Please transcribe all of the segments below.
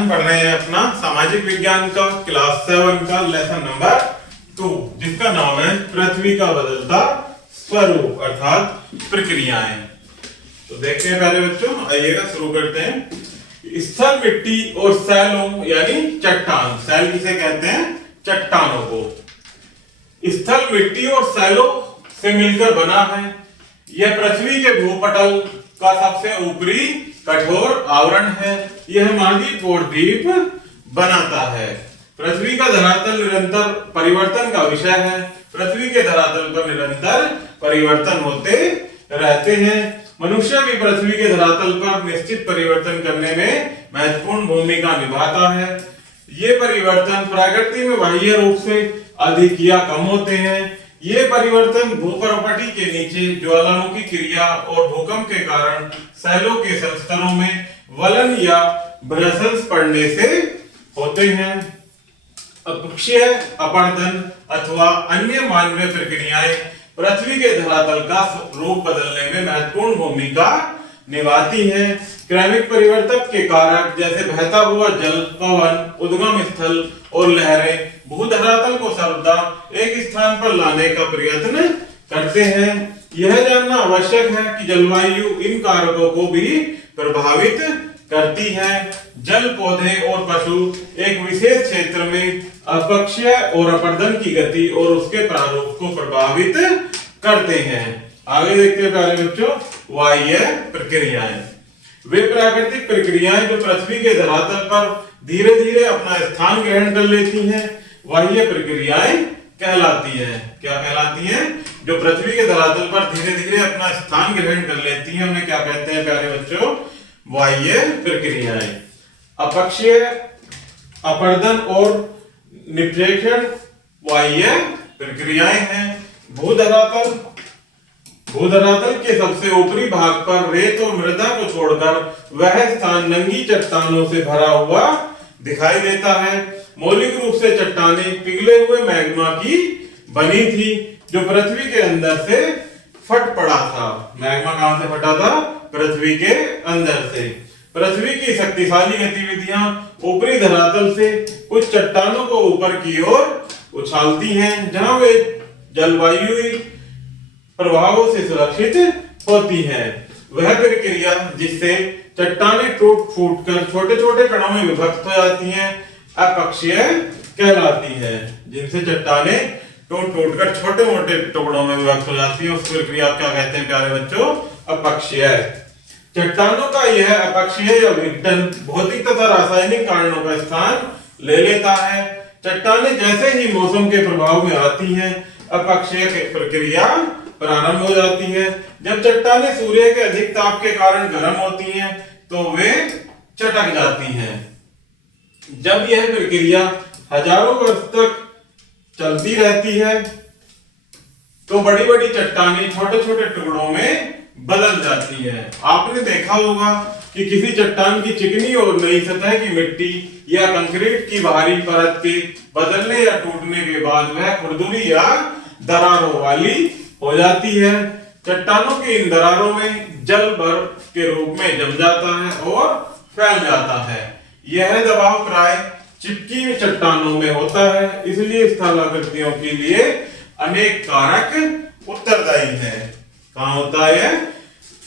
अपन पढ़ रहे हैं अपना सामाजिक विज्ञान का क्लास 7 का लेसन नंबर 2, जिसका नाम है पृथ्वी का बदलता स्वरूप अर्थात प्रक्रियाएं। तो देखते हैं पहले बच्चों, आइएगा शुरू करते हैं। स्थल मिट्टी और सैलों यानी चट्टान, सैल किसे कहते हैं? चट्टानों को। स्थल मिट्टी और सैलों से मिलकर बना है। यह पृथ्वी के भूपटल का सबसे ऊपरी कठोर आवरण है। यह महाद्वीप और द्वीप बनाता है। पृथ्वी का धरातल निरंतर परिवर्तन का विषय है। पृथ्वी के धरातल पर निरंतर परिवर्तन होते रहते हैं। मनुष्य भी पृथ्वी के धरातल पर निश्चित परिवर्तन करने में महत्वपूर्ण भूमिका निभाता है। ये परिवर्तन प्रकृति में बाह्य रूप से अधिक या कम होते हैं। ये परिवर्तन भूपर्वती के नीचे ज्वालामुखी क्रिया और भूकंप के कारण सैलों के संस्तरों में वलन या भ्रंश पड़ने से होते हैं। अपक्षीय अपरदन अथवा अन्य मानवीय प्रक्रियाएं पृथ्वी के धरातल का रूप बदलने में महत्वपूर्ण भूमिका निभाती है। क्रमिक परिवर्तक के कारक जैसे बहता हुआ जल, पवन, उद्गम स्थल और लहरें भूधरातल को सर्वदा एक स्थान पर लाने का प्रयत्न करते हैं। यह जानना आवश्यक है कि जलवायु इन कारकों को भी प्रभावित करती है। जल, पौधे और पशु एक विशेष क्षेत्र में अपक्षय और अपरदन की गति और उसके प्रारूप को प्रभावित करते हैं। आगे देखते हैं पहले बच्चों, बाह्य प्रक्रियाएं। वे प्राकृतिक प्रक्रियाएं जो पृथ्वी के धरातल पर धीरे धीरे अपना स्थान ग्रहण कर लेती हैं, बाह्य प्रक्रियाएं कहलाती हैं। क्या कहलाती हैं? जो पृथ्वी के धरातल पर धीरे धीरे अपना स्थान ग्रहण कर लेती हैं, उन्हें क्या कहते हैं प्यारे बच्चों? बाह्य प्रक्रियाएं। अपक्षय, अपरदन और निक्षेपण बाह्य प्रक्रियाएं हैं। भूधरातल के सबसे ऊपरी भाग पर रेत और मृदा को छोड़कर वह स्थान नंगी चट्टानों से भरा हुआ दिखाई देता है। मौलिक रूप से चट्टानें पिघले हुए मैग्मा की बनी थी जो पृथ्वी के अंदर से फट पड़ा था। मैग्मा कहां से फटा था? पृथ्वी के अंदर से। पृथ्वी की शक्तिशाली गतिविधियां ऊपरी धरातल से कुछ चट्टानों को ऊपर की ओर उछालती हैं, जहां वे जलवायु प्रभावों से सुरक्षित होती हैं। वह प्रक्रिया जिससे चट्टानें टूट फूट कर छोटे छोटे कणों में विभक्त हो जाती हैं, अपक्षय कहलाती है। जिनसे चट्टानें टूट टूट कर छोटे मोटे टुकड़ों में विभक्त हो जाती है, उस प्रक्रिया क्या कहते हैं प्यारे बच्चों? अपक्षय। चट्टानों का यह अपक्षय या विघटन भौतिक तथा रासायनिक कारणों का स्थान ले लेता है। चट्टानें जैसे ही मौसम के प्रभाव में आती हैं, अपक्षय की प्रक्रिया प्रारंभ हो जाती है। जब चट्टानें सूर्य के अधिक ताप के कारण गर्म होती हैं, तो वे चटक जाती हैं। जब यह प्रक्रिया हजारों वर्ष तक चलती रहती है, तो बड़ी बड़ी चट्टानें छोटे छोटे टुकड़ों में बदल जाती है। आपने देखा होगा कि किसी चट्टान की चिकनी और नई सतह की मिट्टी या कंक्रीट की बाहरी परत के बदलने या टूटने के बाद वह खुरदुरी या दरारों वाली हो जाती है। चट्टानों की इन दरारों में जल बर्फ के रूप में जम जाता है और फैल जाता है। यह दबाव प्राय चिपकी चट्टानों में होता है, इसलिए स्थलाकृतियों के लिए अनेक कारक उत्तरदायी हैं। कहां होता है?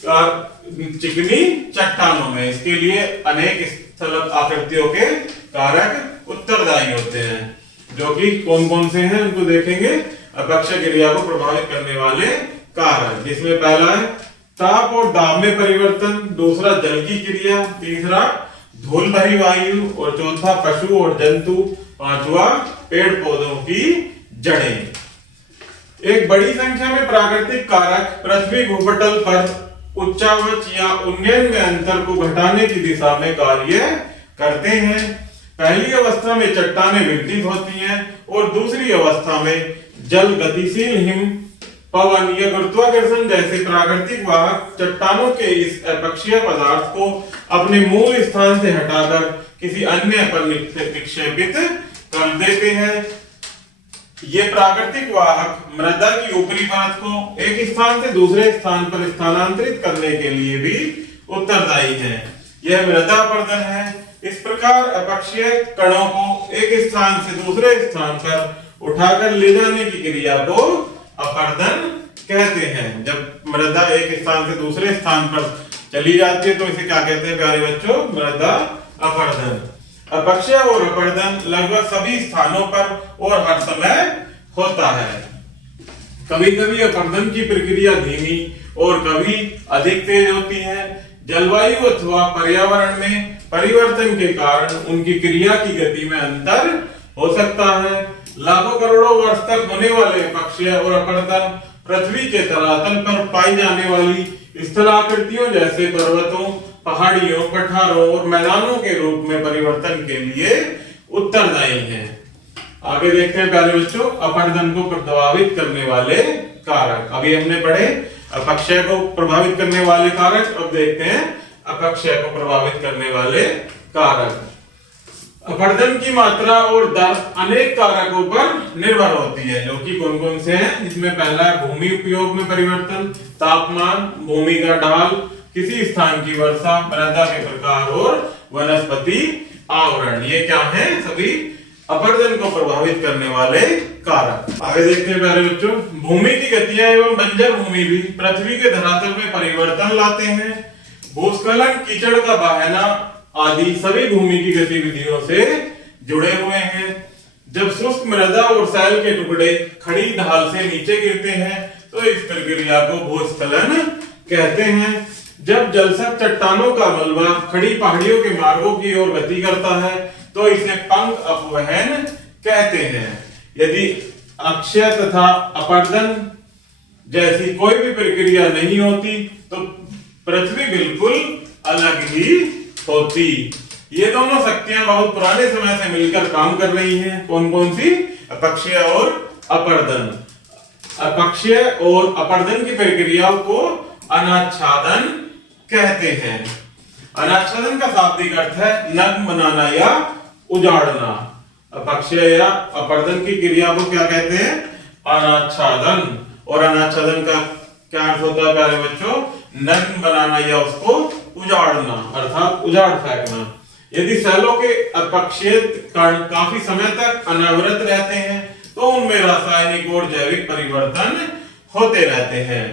चिकनी चट्टानों में। इसके लिए अनेक स्थल आकृतियों के कारक उत्तरदायी होते हैं, जो कि कौन कौन से हैं उनको देखेंगे। अपक्षय क्रिया को प्रभावित करने वाले कारक, जिसमें पहला है ताप और दाब में परिवर्तन, दूसरा जल की क्रिया, तीसरा धूल भरी वायु और चौथा पशु और जंतु, पांचवा पेड़ पौधों की जड़ें। एक बड़ी संख्या में प्राकृतिक कारक पृथ्वी भूपटल पर उच्चावच या उन्नयन में अंतर को घटाने की दिशा में कार्य करते हैं। पहली अवस्था में चट्टानें विघटित होती हैं और दूसरी अवस्था में जल, गतिशील हिम, पवन या गुरुत्वाकर्षण जैसे प्राकृतिक वाहक चट्टानों के इस अपक्षय पदार्थ को अपने मूल स्थान से हटाकर किसी अन्य पर निक्षेपित कर देते हैं। ये प्राकृतिक वाहक मृदा की ऊपरी परत को एक स्थान से दूसरे स्थान पर स्थानांतरित करने के लिए भी उत्तरदायी है। यह मृदा अपरदन है। इस प्रकार अपक्षीय कणों को एक स्थान से दूसरे स्थान पर उठाकर ले जाने की क्रिया को अपर्दन कहते हैं। जब मृदा एक स्थान से दूसरे स्थान पर चली जाती है तो इसे क्या कहते हैं प्यारे बच्चों? मृदा अपरदन। अपक्षय और अपर्दन लगभग सभी स्थानों पर और हर समय होता है। कभी कभी अपर्दन की प्रक्रिया धीमी और कभी अधिक तेज होती है। जलवायु अथवा पर्यावरण में परिवर्तन के कारण उनकी क्रिया की गति में अंतर हो सकता है। लाखों करोड़ों वर्ष तक होने वाले अपक्षय और अपर्दन पृथ्वी के तलातल पर पाई जाने वाली स्थलाकृतियों जैसे पर्वतों, पहाड़ियों, पठारों और मैदानों के रूप में परिवर्तन के लिए उत्तरदायी हैं। आगे देखते हैं प्यारे बच्चों अपर्दन को प्रभावित करने वाले कारक। अभी हमने पढ़े अपक्षय को प्रभावित करने वाले कारक, अब देखते हैं अपक्षय को प्रभावित करने वाले कारक। अपर्दन की मात्रा और दर अनेक कारकों पर निर्भर होती है, जो कि कौन कौन से हैं? इसमें पहला है भूमि उपयोग में परिवर्तन, तापमान, भूमि का ढाल, किसी स्थान की वर्षा, मृदा के प्रकार और वनस्पति आवरण। ये क्या है? सभी अपर्दन को प्रभावित करने वाले कारक। आगे देखते हैं प्यारे बच्चों भूमि की गतियां एवं बंजर भूमि भी पृथ्वी के धरातल में परिवर्तन लाते हैं। भूस्खलन, कीचड़ का बहना आदि सभी भूमि की गतिविधियों से जुड़े हुए हैं। जब शुष्क मृदा और सैल के टुकड़े खड़ी ढाल से नीचे गिरते हैं तो इस प्रक्रिया को भूस्खलन कहते हैं। जब जलसक चट्टानों का मलबा खड़ी पहाड़ियों के मार्गों की ओर गति करता है तो इसे पंख अपवहन कहते हैं। यदि अक्षय तथा अपर्दन जैसी कोई भी प्रक्रिया नहीं होती तो पृथ्वी बिल्कुल अलग ही होती। ये दोनों शक्तियां बहुत पुराने समय से मिलकर काम कर रही हैं। कौन कौन सी? अपक्षय और अपर्दन। अपक्षय और अपर्दन की प्रक्रियाओं को अनाच्छादन कहते हैं। अनाच्छादन का शाब्दिक अर्थ है नग्न बनाना या उजाड़ना। अपक्षय या अपर्दन की क्रिया को क्या कहते हैं? अनाच्छादन। और अनाच्छादन का क्या अर्थ होता है प्यारे बच्चों? नग्न बनाना या उसको उजाड़ना, अर्थात उजाड़ फेंकना। यदि सेलों के अपक्षय कण काफी समय तक अनावृत रहते हैं तो उनमें रासायनिक और जैविक परिवर्तन होते रहते हैं।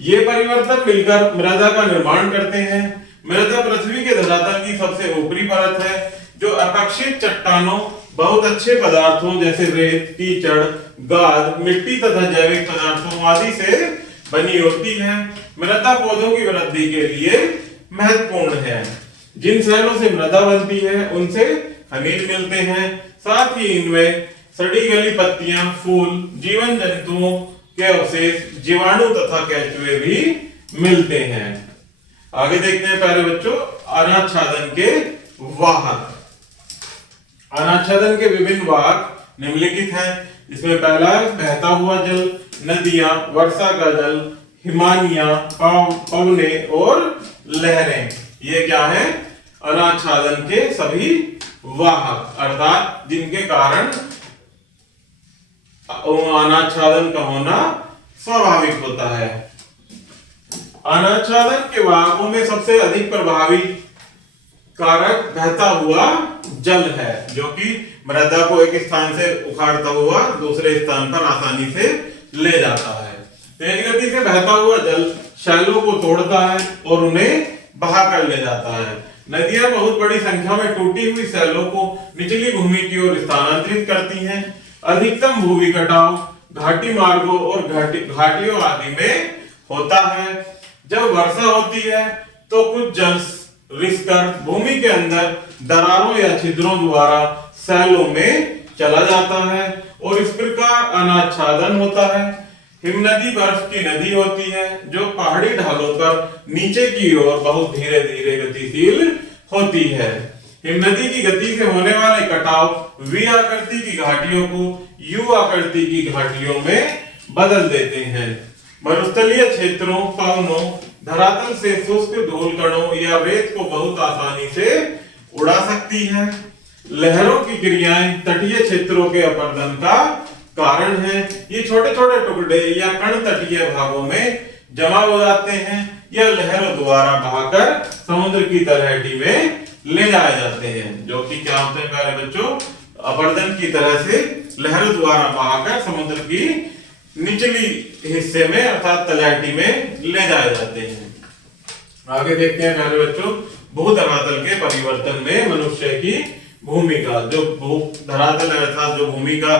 ये परिवर्तन मिलकर मृदा का निर्माण करते हैं। मृदा पृथ्वी के धरातल की सबसे ऊपरी परत है जो अपक्षित चट्टानों, बहुत अच्छे पदार्थों जैसे रेत, कीचड़, गाद, मिट्टी तथा जैविक पदार्थों आदि से बनी होती है। मृदा पौधों की वृद्धि के लिए महत्वपूर्ण है। जिन सेलों से मृदा बनती है उनसे खनिज मिलते हैं। साथ ही इनमें सड़ी गली पत्तियां, फूल, जीवन जंतुओं के अवशेष, जीवाणु तथा केंचुए भी मिलते हैं। आगे देखते हैं प्यारे बच्चों अनाच्छादन के वाहक। अनाच्छादन के विभिन्न वाहक निम्नलिखित हैं। इसमें पहला बहता हुआ जल, नदियां, वर्षा का जल, हिमानियां, पवने और लहरें। ये क्या है? अनाच्छादन के सभी वाहक, अर्थात जिनके कारण अनाच्छादन का होना स्वाभाविक होता है। अनाच्छादन के वाहकों में सबसे अधिक प्रभावी कारक बहता हुआ जल है, जो कि मृदा को एक स्थान से उखाड़ता हुआ दूसरे स्थान पर आसानी से ले जाता है। तेज गति से बहता हुआ जल शैलों को तोड़ता है और उन्हें बहा कर ले जाता है। नदियां बहुत बड़ी संख्या में टूटी हुई शैलों को निचली भूमि की ओर स्थानांतरित करती हैं। अधिकतम भूमि कटाव घाटी मार्गों और घाटियों आदि में होता है। जब वर्षा होती है तो कुछ जल रिसकर भूमि के अंदर दरारों या छिद्रों द्वारा शैलों में चला जाता है और इस प्रकार अनाच्छादन होता है। हिमनदी बर्फ की नदी होती है जो पहाड़ी ढालों पर नीचे की ओर बहुत धीरे धीरे गतिशील होती है। हिमनदी की गति से होने वाले कटाव वी आकृति की घाटियों को यू आकृति की घाटियों में बदल देते हैं। मरुस्थलीय क्षेत्रों, पवनों, धरातल से शुष्क धूल कणों या रेत को बहुत आसानी से उड़ा सकती है। लहरों की क्रियाएं तटीय क्षेत्रों के अपर्दन का कारण है। ये छोटे छोटे टुकड़े या कण तटीय भागों में जमा हो जाते हैं या लहरों द्वारा बहाकर समुद्र की तलहटी में ले जाए जाते हैं, जो कि क्या होते हैं प्यारे बच्चों, अपरदन की तरह से लहरों द्वारा बहाकर समुद्र की निचली हिस्से में अर्थात तलहटी में ले जाए जाते हैं। आगे देखते हैं प्यारे बच्चों, भूधरातल के परिवर्तन में मनुष्य की भूमिका। जो धरातल अर्थात जो भूमि का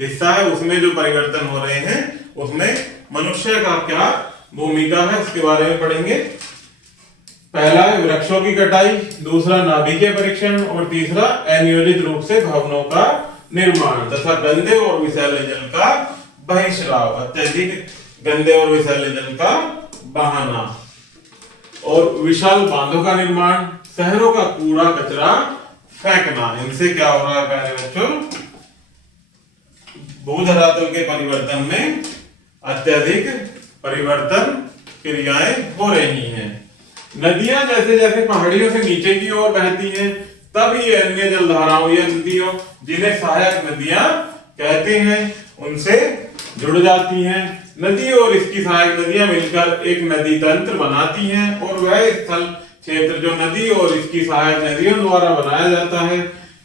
हिस्सा है उसमें जो परिवर्तन हो रहे हैं उसमें मनुष्य का क्या भूमिका है उसके बारे में पढ़ेंगे। पहला है वृक्षों की कटाई, दूसरा नाभिकीय परीक्षण और तीसरा अनियोजित रूप से भवनों का निर्माण तथा गंदे और विषैले जल का बहिष्राव, अत्यधिक गंदे और विषैले जल का बहाना और विशाल बांधों का निर्माण, शहरों का कूड़ा कचरा फेंकना। इनसे क्या हो रहा है प्यारे बच्चों, भूधरातल के परिवर्तन में अत्यधिक परिवर्तन क्रियाएं हो रही हैं। नदियां जैसे जैसे पहाड़ियों से नीचे की ओर बहती हैं तब ये अन्य जलधाराओं या नदियों जिन्हें सहायक नदियां कहते हैं उनसे जुड़ जाती हैं। नदी और इसकी सहायक नदियां मिलकर एक नदी तंत्र बनाती हैं और वह स्थल क्षेत्र जो नदी और इसकी सहायक नदियों द्वारा बनाया जाता है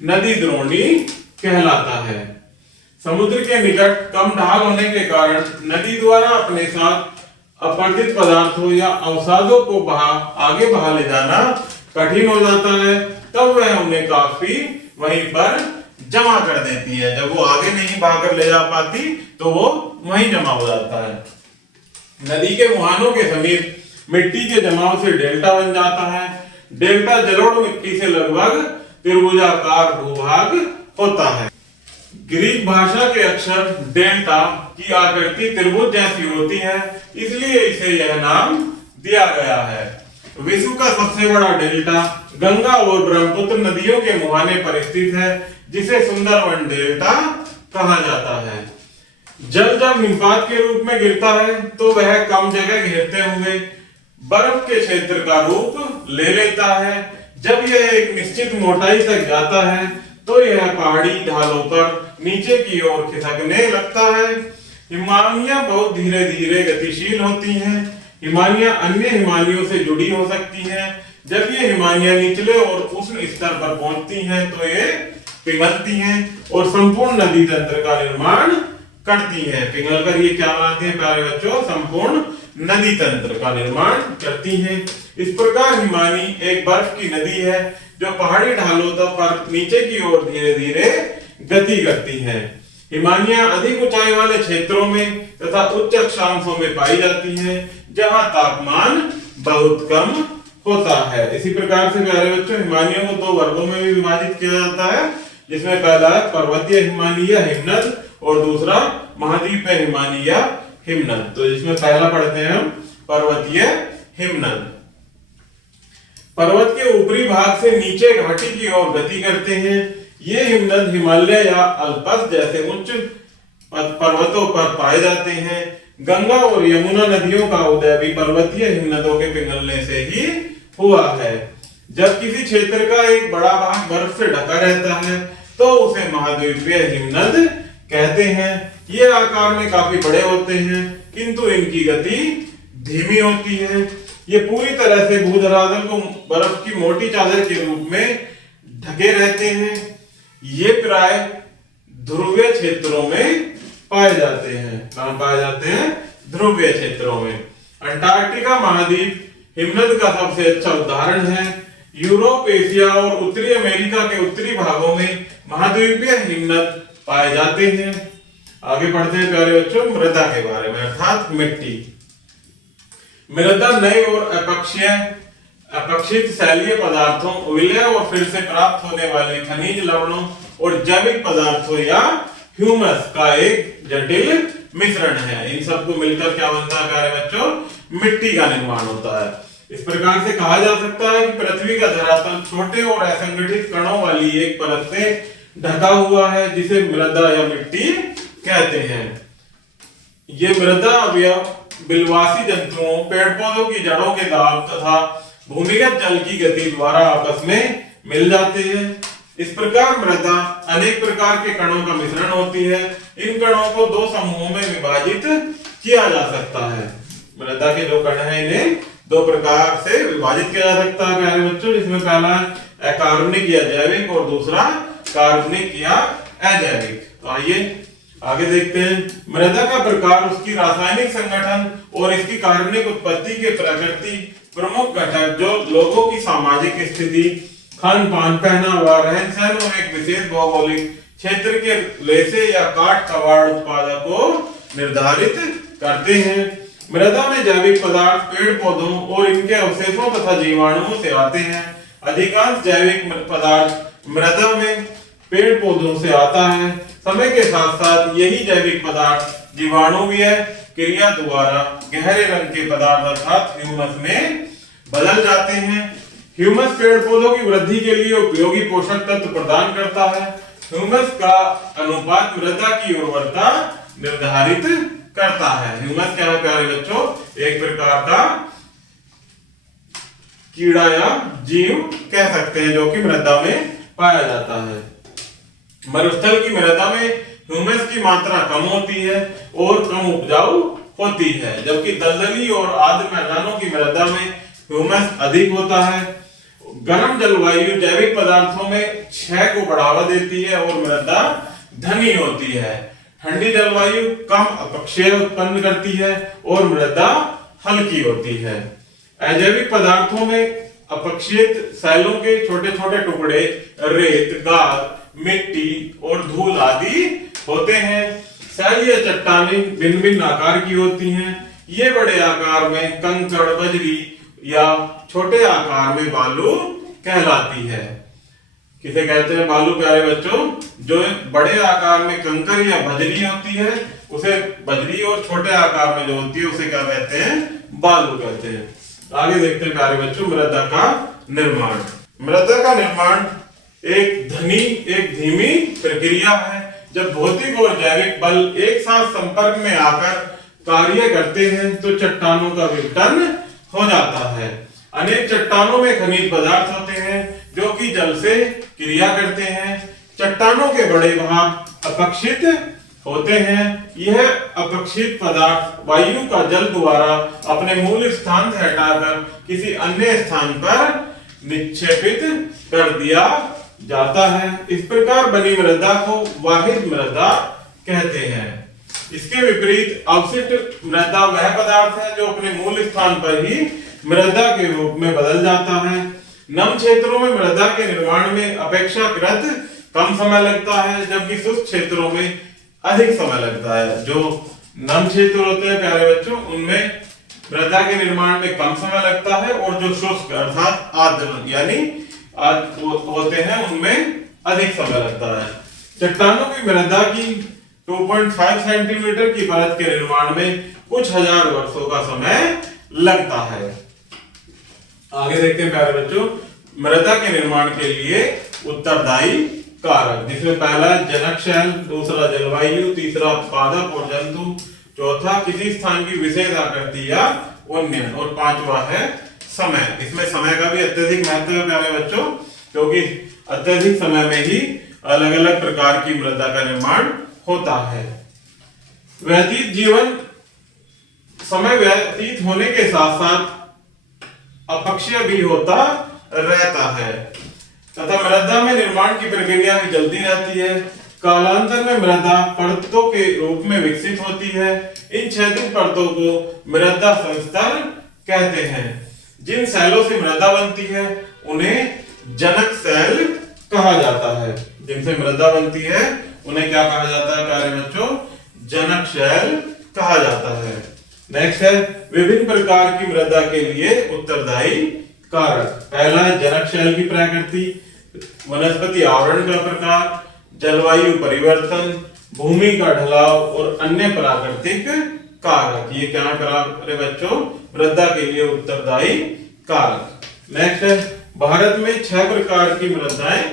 नदी द्रोणी कहलाता है। समुद्र के निकट कम ढाल होने के कारण नदी द्वारा अपने साथ अपरदित पदार्थों या अवसादों को आगे बहा ले जाना कठिन हो जाता है, तब वह उन्हें काफी वहीं पर जमा कर देती है। जब वो आगे नहीं बहाकर ले जा पाती तो वो वहीं जमा हो जाता है। नदी के मुहानों के समीप मिट्टी के जमाव से डेल्टा बन जाता है। डेल्टा जलोढ़ मिट्टी से लगभग त्रिभुजाकार भूभाग होता है। ग्रीक भाषा के अक्षर डेल्टा की आकृति त्रिभुज जैसी होती है, इसलिए इसे यह नाम दिया गया है। विश्व का सबसे बड़ा डेल्टा गंगा और ब्रह्मपुत्र नदियों के मुहाने पर स्थित है, जिसे सुंदरवन डेल्टा कहा जाता है। जल जब हिमपात के रूप में गिरता है तो वह कम जगह घेरते हुए बर्फ के क्षेत्र का रूप ले लेता है। जब यह एक निश्चित मोटाई तक जाता है तो यह पहाड़ी ढालों पर नीचे की ओर खिसकने लगता है। हिमानियां बहुत धीरे धीरे गतिशील होती हैं। हिमानियां अन्य हिमानियों से जुड़ी हो सकती हैं। जब ये हिमानियां निचले और उष्ण स्तर पर पहुंचती हैं तो ये पिघलती हैं और संपूर्ण नदी तंत्र का निर्माण करती हैं। पिघल कर ये क्या बनाती हैं प्यारे बच्चों, संपूर्ण नदी तंत्र का निर्माण करती हैं। इस प्रकार हिमानी एक बर्फ की नदी है जो पहाड़ी ढालों पर नीचे की ओर धीरे धीरे गति करती है। हिमानियां अधिक ऊंचाई वाले क्षेत्रों में तथा उच्च अक्षांशों में पाई जाती हैं जहां तापमान बहुत कम होता है। इसी प्रकार से प्यारे बच्चों हिमानियों को दो वर्गों में भी विभाजित किया जाता है, जिसमें पहला है पर्वतीय हिमानी या हिमनद और दूसरा महाद्वीपीय हिमानी या हिमनद। तो इसमें पहला पढ़ते हैं हम पर्वतीय हिमनद। पर्वत के ऊपरी भाग से नीचे घाटी की ओर गति करते हैं। ये हिमनद हिमालय या अल्पस जैसे उच्च पर्वतों पर पाए जाते हैं। गंगा और यमुना नदियों का उदय भी पर्वतीय हिमनदों के पिघलने से ही हुआ है। जब किसी क्षेत्र का एक बड़ा भाग बर्फ से ढका रहता है तो उसे महाद्वीपीय हिमनद कहते हैं। ये आकार में काफी बड़े होते हैं किंतु इनकी गति धीमी होती है। ये पूरी तरह से भूधरातल को बर्फ की मोटी चादर के रूप में ढके रहते हैं। ये प्राय ध्रुवीय क्षेत्रों में पाए जाते हैं। कहां पाए जाते हैं? ध्रुवीय क्षेत्रों में। अंटार्कटिका महाद्वीप हिमनद का सबसे अच्छा उदाहरण है। यूरोप, एशिया और उत्तरी अमेरिका के उत्तरी भागों में महाद्वीपीय हिमनद पाए जाते हैं। आगे बढ़ते हैं प्यारे बच्चों मृदा के बारे में, अर्थात मिट्टी। मृदा नए और अपक्षित शैलीय पदार्थों, विलय और फिर से प्राप्त होने वाले खनिज लवणों और जैविक पदार्थों या ह्यूमस का एक जटिल मिश्रण है। इन सबको मिलकर क्या बनता है प्यारे बच्चों? मिट्टी का निर्माण होता है। इस प्रकार से कहा जा सकता है कि पृथ्वी का धरातल छोटे और असंगठित कणों वाली एक परत से ढका हुआ है जिसे मृदा या मिट्टी कहते हैं। ये मृदा अवयव बिलवासी जंतुओं, पेड़ पौधों की जड़ों के दाब तथा भूमिगत जल की गति द्वारा आपस में मिल जाते हैं। इस प्रकार मृदा अनेक प्रकार के कणों का मिश्रण होती है। इन कणों को दो समूहों में विभाजित किया जा सकता है। मृदा के जो कण हैं इन्हें दो प्रकार से विभाजित किया जा सकता है प्यारे बच्चों, जिसमें पहला अकार्बनिक या जैविक और दूसरा कार्बनिक या अजैविक। तो आइए आगे देखते हैं। मृदा का प्रकार, उसकी रासायनिक संगठन और इसकी कार्बनिक उत्पत्ति के प्रकृति प्रमुख घटक जो लोगों की सामाजिक स्थिति, खान पान, पहनावा, रहन सहन और एक विशेष भौगोलिक क्षेत्र के रेशे या काठ कबाड़ उत्पादक को निर्धारित करते हैं। मृदा में जैविक पदार्थ पेड़ पौधों और इनके अवशेषों तथा जीवाणुओं से आते हैं। अधिकांश जैविक पदार्थ मृदा में पेड़ पौधों से आता है। समय के साथ साथ यही जैविक पदार्थ जीवाणुवीय क्रिया द्वारा गहरे रंग के पदार्थ अर्थात ह्यूमस में बदल जाते हैं। ह्यूमस पेड़ पौधों की वृद्धि के लिए उपयोगी पोषक तत्व प्रदान करता है। ह्यूमस का अनुपात मृदा की उर्वरता निर्धारित करता है। ह्यूमस क्या है प्यारे बच्चों? एक प्रकार का कीड़ा या जीव कह सकते हैं जो कि मृदा में पाया जाता है। मरुस्थल की मृदा में ह्यूमस की मात्रा कम होती है और कम उपजाऊ होती है, जबकि दलदली और आर्द्र मैदानों की मृदा में ह्यूमस अधिक होता है। गर्म जलवायु जैविक पदार्थों में क्षय को बढ़ावा देती है और मृदा धनी होती है। ठंडी जलवायु कम अपक्षय उत्पन्न करती है और मृदा हल्की होती है। अजैविक पदार्थों में अपक्षित सैलों के छोटे छोटे टुकड़े रेत, गाद, मिट्टी और धूल आदि होते हैं। सैल या चट्टानें भिन्न भिन्न आकार की होती हैं। ये बड़े आकार में कंकड़, बजरी या छोटे आकार में बालू कहलाती है। किसे कहते हैं बालू प्यारे बच्चों? जो बड़े आकार में कंकड़ या बजरी होती है उसे बजरी, और छोटे आकार में जो होती है उसे क्या कहते हैं? बालू कहते हैं। आगे देखते हैं प्यारे बच्चों मृदा का निर्माण। मृदा का निर्माण एक धीमी प्रक्रिया है। जब भौतिक और जैविक बल एक साथ संपर्क में आकर कार्य करते हैं तो चट्टानों का विघटन हो जाता है। अनेक चट्टानों में खनिज पदार्थ होते हैं जो कि जल से क्रिया करते हैं। चट्टानों के बड़े भाग अपक्षित होते हैं। यह अपक्षित पदार्थ वायु का जल द्वारा अपने मूल स्थान से हटाकर किसी अन्य स्थान पर निक्षेपित कर दिया जाता है। इस प्रकार बनी मृदा को वाहित मृदा कहते हैं। इसके विपरीत अवशिष्ट मृदा वह पदार्थ है जो अपने मूल स्थान पर ही मृदा के रूप में बदल जाता है। नम क्षेत्रों में मृदा के निर्माण में अपेक्षाकृत कम समय लगता है, जबकि शुष्क क्षेत्रों में अधिक समय लगता है। जो नम क्षेत्र होते हैं प्यारे बच्चों उनमें मृदा के निर्माण में कम समय लगता है, और जो शुष्क अर्थात आर्द्र यानी होते हैं उनमें अधिक समय लगता है। चट्टानों की मृदा की 2.5 सेंटीमीटर की परत के निर्माण में कुछ हजार वर्षों का समय लगता है। आगे देखते हैं प्यारे बच्चों मृदा के निर्माण के लिए उत्तरदायी कारक, जिसमें पहला जनक शैल, दूसरा जलवायु, तीसरा पादप और जंतु, चौथा किसी स्थान की विशेष आकृति या उन्नयन, और पांचवा है समय। इसमें समय का भी अत्यधिक महत्व है प्यारे बच्चों, क्योंकि अत्यधिक समय में ही अलग अलग प्रकार की मृदा का निर्माण होता है। व्यतीत जीवन समय व्यतीत होने के साथ साथ अपक्षय भी होता रहता है तथा मृदा में निर्माण की प्रक्रिया भी चलती रहती है। कालांतर में मृदा परतों के रूप में विकसित होती है। इन क्षैतिज परतों को मृदा संस्तर कहते हैं। जिन सैलों से मृदा बनती है उन्हें जनक सैल कहा जाता है। जिनसे मृदा बनती है उन्हें क्या कहा जाता है प्यारे बच्चों? जनक शैल कहा जाता है। नेक्स्ट है विभिन्न प्रकार की मृदा के लिए उत्तरदायी कारक। पहला है जनक शैल की प्रकृति, वनस्पति आवरण का प्रकार, जलवायु परिवर्तन, भूमि का ढलाव और अन्य प्राकृतिक कारक। ये क्या प्यारे बच्चों? मृदा के लिए उत्तरदायी कारक। नेक्स्ट है भारत में 6 प्रकार की मृदाएं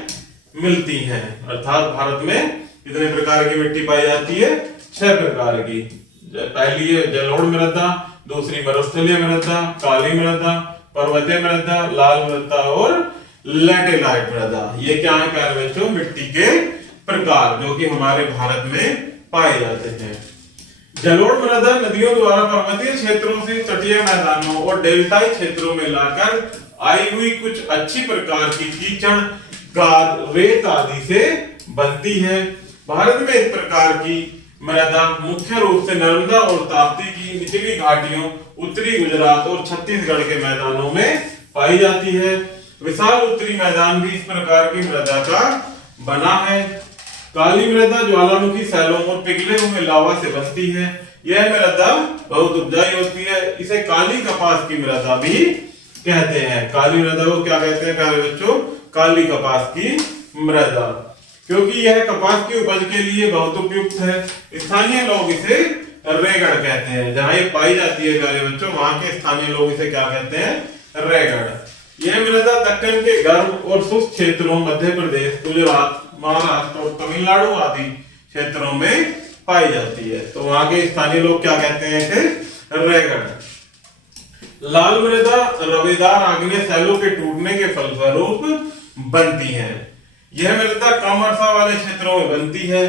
मिलती हैं, अर्थात भारत में कितने प्रकार की मिट्टी पाई जाती है? 6 प्रकार की। पहली है जलोढ़ मृदा, दूसरी मरुस्थलीय मृदा, काली मृदा, पर्वतीय मृदा, लाल मृदा और लैटेराइट मृदा। ये क्या है प्यारे बच्चों? मिट्टी के प्रकार जो कि हमारे भारत में पाए जाते हैं। जलोढ़ मृदा नदियों द्वारा पर्वतीय क्षेत्रों से तटीय मैदानों और डेल्टाई क्षेत्रों में लाकर आई हुई कुछ अच्छी प्रकार की कीचड़, गाद, रेत आदि से बनती है। भारत में इस प्रकार की मृदा मुख्य रूप से नर्मदा और ताप्ती की निचली घाटियों, उत्तरी गुजरात और छत्तीसगढ़ के मैदानों में पाई जाती है। विशाल उत्तरी मैदान भी इस प्रकार की मृदा का बना है। काली मृदा ज्वालामुखी सैलों और पिघले हुए लावा से बनती है। यह मृदा बहुत उपजाऊ होती है। इसे काली कपास की मृदा भी कहते हैं। काली मृदा को क्या कहते हैं प्यारे बच्चों? काली कपास की मृदा, क्योंकि यह कपास की उपज के लिए बहुत उपयुक्त है। स्थानीय लोग इसे रेगड़ कहते हैं। जहां ये पाई जाती है प्यारे बच्चों, वहां के स्थानीय लोग इसे क्या कहते हैं? रेगड़। यह मृदा दक्कन के गर्म और शुष्क क्षेत्रों, मध्य प्रदेश, गुजरात, महाराष्ट्र और तमिलनाडु आदि क्षेत्रों में पाई जाती है। तो वहां के स्थानीय लोग क्या कहते हैं इसे? रेगड़। लाल मृदा रवेदार आग्नेय सैलों के टूटने के फलस्वरूप बनती है। यह मृदा कम वर्षा वाले क्षेत्रों में बनती है।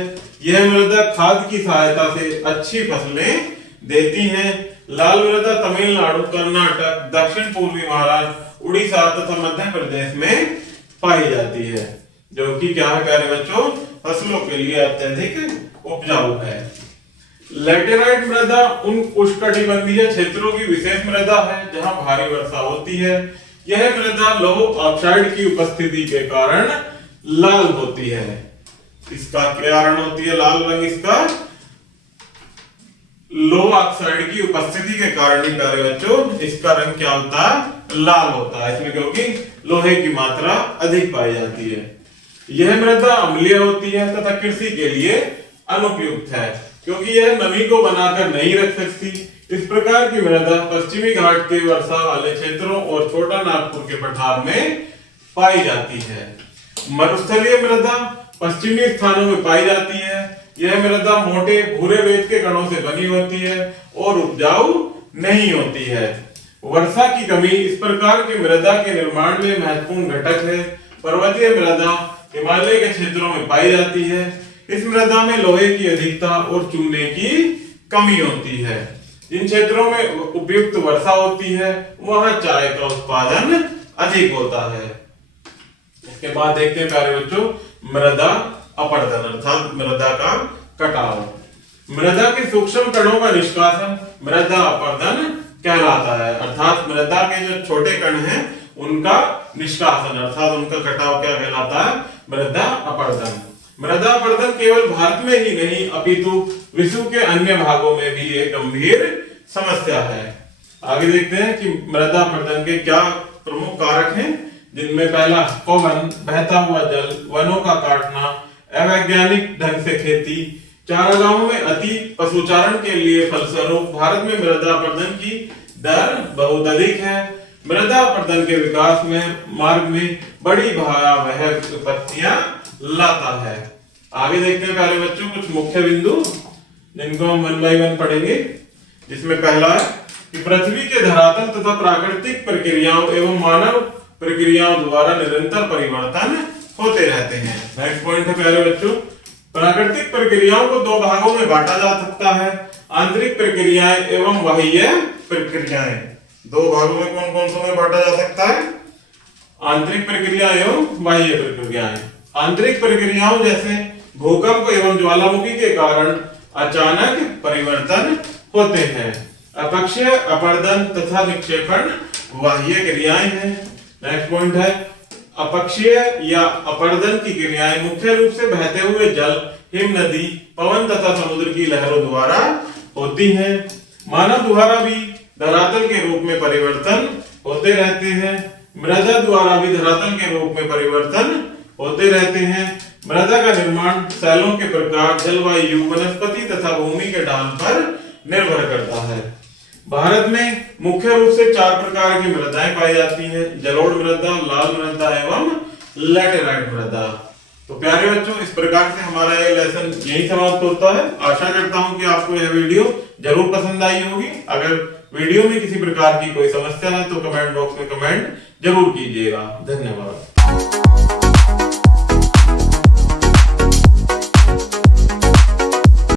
यह मृदा खाद की सहायता से अच्छी फसलें देती है। लाल मृदा तमिलनाडु, कर्नाटक, दक्षिण पूर्वी महाराष्ट्र, उड़ीसा तथा मध्य प्रदेश में पाई जाती है, जो कि क्या है प्यारे बच्चों? फसलों के लिए अत्यधिक उपजाऊ है। लैटेराइट मृदा उन उष्णकटिबंधीय क्षेत्रों की विशेष मृदा है जहां भारी वर्षा होती है। यह मृदा लौह ऑक्साइड की उपस्थिति के कारण लाल होती है। इसका क्या कारण होती है लाल रंग? इसका लौह ऑक्साइड की उपस्थिति के कारण ही प्यारे बच्चों इसका रंग क्या होता है? लाल होता है। इसमें क्योंकि लोहे की मात्रा अधिक पाई जाती है। यह मृदा अम्लीय होती है तथा कृषि के लिए अनुपयुक्त है, क्योंकि यह नमी को बनाकर नहीं रख सकती। इस प्रकार की मृदा पश्चिमी घाट के वर्षा वाले क्षेत्रों और छोटा नागपुर के पठार में पाई जाती है। मरुस्थलीय मृदा पश्चिमी स्थानों में पाई जाती है। यह मृदा मोटे भूरे रेत के कणों से बनी होती है और उपजाऊ नहीं होती है। वर्षा की कमी इस प्रकार की मृदा के निर्माण में महत्वपूर्ण घटक है। पर्वतीय मृदा हिमालय के क्षेत्रों में पाई जाती है। इस मृदा में लोहे की अधिकता और चूने की कमी होती है। जिन क्षेत्रों में उपयुक्त वर्षा होती है वहां चाय का उत्पादन अधिक होता है। इसके बाद देखते हैं प्यारे बच्चों मृदा अपरदन अर्थात मृदा का कटाव। मृदा के सूक्ष्म कणों का निष्कासन मृदा अपरदन कहलाता है। अर्थात मृदा के जो छोटे कण हैं उनका निष्कासन अर्थात उनका कटाव क्या कहलाता है? मृदा अपरदन। मृदा अपरदन केवल भारत में ही नहीं अपितु विश्व के अन्य भागों में भी एक गंभीर समस्या है। आगे देखते हैं कि मृदा अपरदन के क्या प्रमुख कारक हैं, जिनमें पहला पवन, बहता हुआ जल, वनों का काटना, अवैज्ञानिक ढंग से खेती, चारागाहों में अति पशुचारण के लिए फलस्वरूप भारत में मृदा अपरदन की दर बहुत अधिक है। मृदा अपरदन के विकास में मार्ग में बड़ी भयावह विपत्तियां लाता है। आगे देखते हैं पहले बच्चों कुछ मुख्य बिंदु जिनको हम 1 बाय 1 पढ़ेंगे, जिसमें पहला है कि पृथ्वी के धरातल तथा प्राकृतिक प्रक्रियाओं एवं मानव प्रक्रियाओं द्वारा निरंतर परिवर्तन होते रहते हैं। नेक्स्ट पॉइंट है प्यारे बच्चों प्राकृतिक प्रक्रियाओं को 2 भागों में बांटा जा सकता है, आंतरिक प्रक्रियाएं एवं बाह्य प्रक्रियाएं। 2 भागों में कौन कौन सा में बांटा जा सकता है? आंतरिक प्रक्रिया एवं बाह्य प्रक्रियाएं। आंतरिक प्रक्रियाओं जैसे भूकंप एवं ज्वालामुखी के कारण अचानक परिवर्तन होते हैं। अपक्षय अपरदन तथा निक्षेपण बाह्य क्रियाएं हैं। नेक्स्ट पॉइंट है अपक्षय या अपरदन की क्रियाएं मुख्य रूप से बहते हुए जल, हिम नदी, पवन तथा समुद्र की लहरों द्वारा होती हैं। मानव द्वारा भी धरातल के रूप में परिवर्तन होते रहते हैं। मृदा द्वारा भी धरातल के रूप में परिवर्तन होते रहते हैं। मृदा का निर्माण सैलों के प्रकार, जलवायु, वनस्पति तथा भूमि के ढाल पर निर्भर करता है। भारत में मुख्य रूप से 4 प्रकार की मृदाएं पाई जाती हैं, जलोढ़ मृदा, लाल मृदा एवं लैटेराइट मृदा। तो प्यारे बच्चों इस प्रकार से हमारा ये लेसन यही समाप्त होता है। आशा करता हूं कि आपको यह वीडियो जरूर पसंद आई होगी। अगर वीडियो में किसी प्रकार की कोई समस्या है तो कमेंट बॉक्स में कमेंट जरूर कीजिएगा। धन्यवाद।